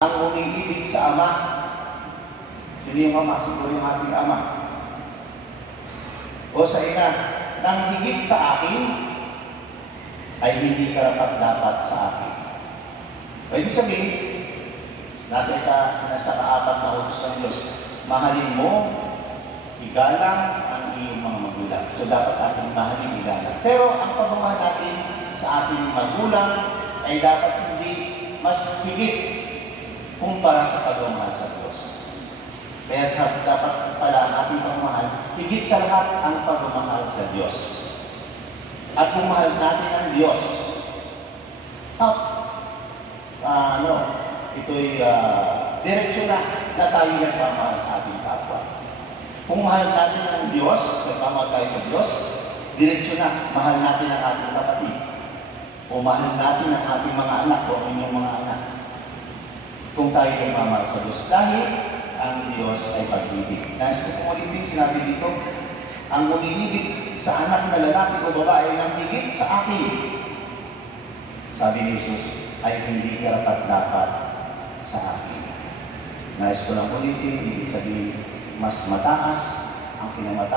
ang umiibig sa Ama. Sino yung Ama? Siguro yung ating Ama. O sa ina, nang higit sa akin, ay hindi karapat-dapat sa akin. O ibig sabihin, nasa kaapat na utos ng Diyos, mahalin mo, igalang ang iyong mga magulang. So dapat ating mahalin, igalang. Pero ang pagmamahal natin sa ating magulang ay dapat hindi mas higit kumpara sa pagmamahal sa Diyos. Kaya dapat pala ang ating pagmamahal, higit sa lahat ang pagmamahal sa Diyos. At kung mahal natin ang Diyos, ito'y diretsyon na tayo nagmamahal sa ating kapwa. Kung mahal natin ang Diyos, nagmamahal tayo sa Diyos, diretsyon na, mahal natin ang ating kapatid. O mahal natin ang ating mga anak o inyong mga anak. Kung tayo nagmamahal sa Diyos, dahil ang Diyos ay pag-ibig. Nais ko kung ulitin, sinabi dito, ang umiibig sa anak na lalaki o babae nang higit sa akin, sabi ni Jesus, ay hindi karapat-dapat sa akin. Nais ko lang ulitin, ibig sabihin, mas mataas ang pinamataas.